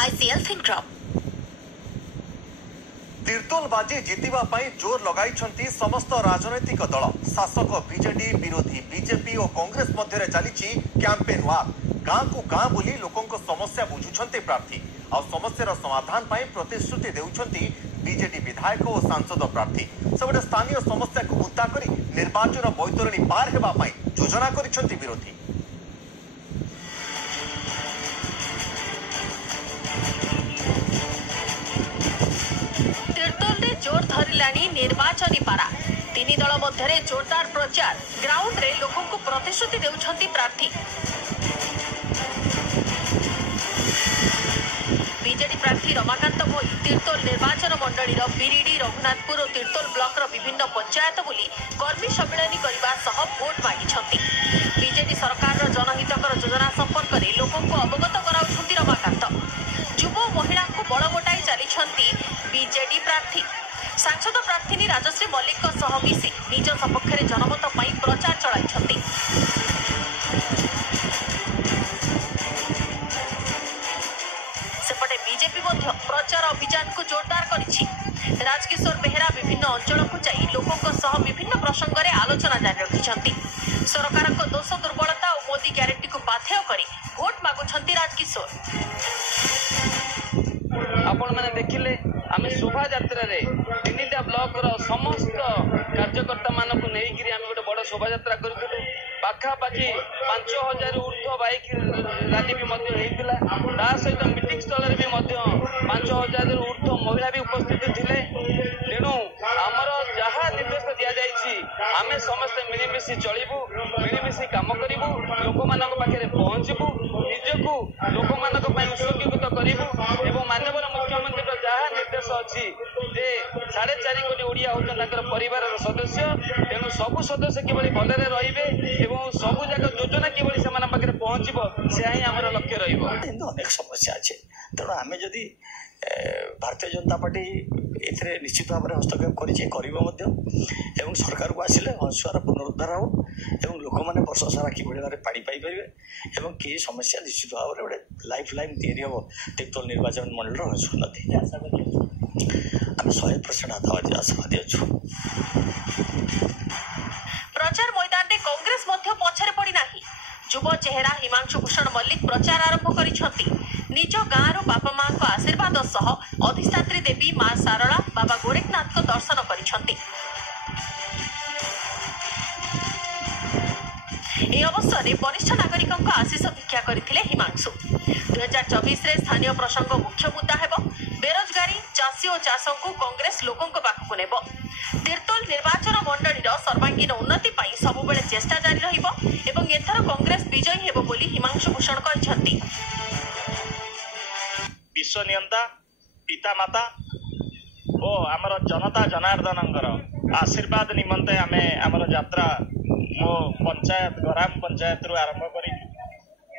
ICL Thinkrop. तीर्तोल बाजी जितिबा पई जोर लगाई समस्त राजनैतिक दल शासक बीजेडी विरोधी बीजेपी और कांग्रेस मध्य चली कैंपेन वार गाँ को गाँ बुली लोकों समस्या बुझुंट प्रार्थी आ समस्या समाधान पाई प्रतिश्रुति देउछंती बीजेडी विधायक और सांसद प्रार्थी सबटे स्थानीय समस्या को मुद्दा करी निर्वाचन बैतरणी पार हेबा पई योजना करिसंती विरोधी। जोर धरलानी निर्वाचनी पारा तीन दल मध्य जोरदार प्रचार ग्राउंड रे लोकों को प्रतिश्रुति देउछंती प्रार्थी। बीजेडी प्रार्थी रमाकांत भोई तीर्तोल निर्वाचन मंडली बिरिडी रघुनाथपुर और तीर्तोल ब्लॉक विभिन्न पंचायत बुली कर्मी सम्मेलन करने सह भोट मागिछंती। बीजेडी सरकार जनहितकर योजना संपर्क में लोकों को अवगत कराउछंती रमाकांत। युव महिला को बड़ गोटाई चली बीजेडी प्रार्थी सांसद प्रार्थी राजश्री मल्लिक मिसी निज सपक्ष जनमत प्रचार चलाई। सेपटे बीजेपी प्रचार अभियान को जोरदार करिछि। राजकिशोर बेहेरा विभिन्न अंचल को जाई लोकों विभिन्न प्रसंग में आलोचना जारी रखिछंती। सरकार को दोष दुर्बलता और मोदी ग्यारंटी को पाथेय करी भोट मागुछंती राजकिशोर। आपण माने देखिले आम शोभा यात्रा तीनटा ब्लॉक समस्त कार्यकर्ता मानक नहीं आम गोटे बड़ शोभा यात्रा करूँ। पाखापाखि 5000 ऊर्ध्व बाइक रैली भी सहित मीटिंग स्थल भी 5000 ऊर्ध्व महिला भी उपस्थित थे। तेणु आमर जहाँ निर्देश दि जाइए आम समस्ते मिलमिशी चलू मिलमिशी कम करूँ लोक मान पाखे पहुँचबू निजक लोक मान उत्सर्गीकृत करूँ। माननीय मुख्यमंत्री जहाँ निर्देश अच्छी 4.5 कोटी ओडिया होकर परिवार सदस्य तेणु सबू सदस्य किभली भलरे रहिबे एवं सबू जाक योजना किभली से पाखे पहुँचब से ही आम लक्ष्य अनेक समस्या अच्छे। तेणु आम जदि भारतीय जनता पार्टी ए निश्चित भाव में हस्तक्षेप कर सरकार को आसिले हंसुआर पुनरुद्धार हो लोक मैंने वर्ष सारा किभली भाव पानी पाइपर और कि समस्या निश्चित भाव में गोटे लाइफ लाइन तैयारी हम तीर्तोल निर्वाचन मंडल हंसुनती आम 100% आशावादी अच्छु। प्रचार मैदान में कांग्रेस पछरे पड़ी नाही। युव चेहरा हिमांशु भूषण मल्लिक प्रचार आरंभ करिछंती। निज गाँव बापा माँ को आशीर्वाद सह अधिष्ठात्री देवी माँ सारला बाबा गोरखनाथ को दर्शन करिछंती। ए अवसर में वरिष्ठ नागरिकों आशीष भिक्षा करथिले हिमांशु। 2024 रे स्थानीय प्रसंग मुख्य मुद्दा हेबो बेरोजगारी चाषी और चाषों को कांग्रेस लोकों को पाखु नेबो। तीर्तोल निर्वाचन मंडली सर्वांगीन उन्नति पाई सबुबेले चेष्टा जारी रहिबो एवं एथर कांग्रेस विजयी हेबो बोली हिमांशु भूषण कहिसंती। विश्व नियंता पिता माता ओ आमर जनता जनार्दनंकर आशीर्वाद निमंते आमे आमर यात्रा मो पंचायत गराम पंचायत रु आरंभ करी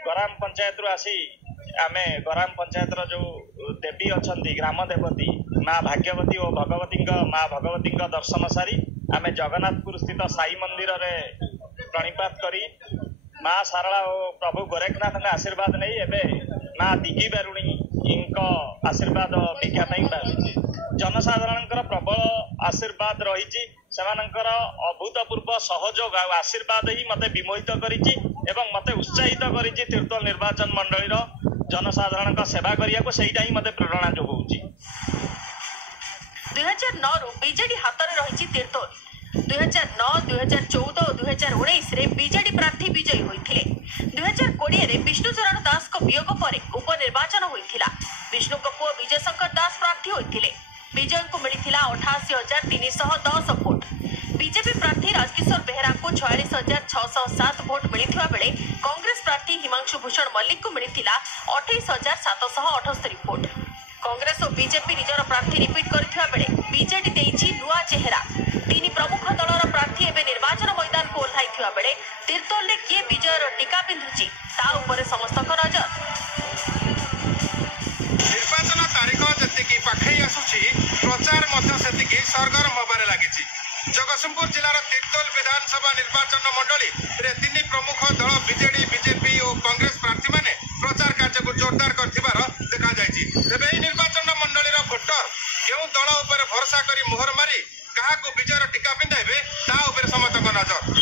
गराम पंचायत रु आसी आमे गराम पंचायत रो जो देवी अछंती ग्राम देवती माँ भाग्यवती और माँ भगवती दर्शन सारी आमे जगन्नाथपुर स्थित साई मंदिर रे प्रणिपात करी माँ सारला और प्रभु गोरखनाथ आशीर्वाद नहीं एबे माँ दिगी बारुणी आशीर्वाद भिक्षा जनसाधारण प्रबल आशीर्वाद रही अभूतपूर्व सहयोग आशीर्वाद ही मते विमोहित करिछि एवं मते उत्साहित करिछि तीर्तोल निर्वाचन मंडलीर जनसाधारण सेवा करिया को सेहिटा ही मते प्रेरणा जोगौछि। 2009 रु बीजेडी हाथ में रही तीर्तोल 2009, 2014 और 2019 रे बीजेडी प्रार्थी विजयी होइथिले। 2020 रे विष्णुचरण दास को वियोग पर उपनिर्वाचन होइथिला। विष्णु को पुओ विजय शंकर दास प्रार्थी होइथिले। विजय को मिलिथिला 88,310 वोट। बीजेपी प्रार्थी राजकिशोर बेहेरा को 46,607 वोट मिलिथिबा बेले कांग्रेस प्रार्थी हिमांशु भूषण मल्लिक को मिलिथिला 28,778 वोट। कांग्रेस और बीजेपी निजर प्रार्थी रिपीट करथिबा बेले बीजेडी देइछि नुआ चेहरा। तीन प्रमुख दलर प्रार्थी एबे निर्वाचन मैदान को ओह्लाइथिबा बेले तीर्तोल रे किए विजयर टीका पिंधुछि ता उपरे समस्तक नजर। निर्वाचन तारीख जतिकी पाखई आसुछि प्रचार मध्य सेतिकी सरगरम होबारे लागिछि। जगतसिंहपुर जिलार तीर्तोल विधानसभा निर्वाचन मंडली रे तीन प्रमुख दल बीजेडी बीजेपी और कांग्रेस प्रार्थी माने प्रचार कार्य को जोरदार करथिबार देखा जायछि। तेबे एही निर्वाचन मंडलीर भोटर केउं दल उपरे भरोसा करी मोहर मारी काहाकू विजयर टीका पिंधाइबे ता उपरे समस्तक नजर।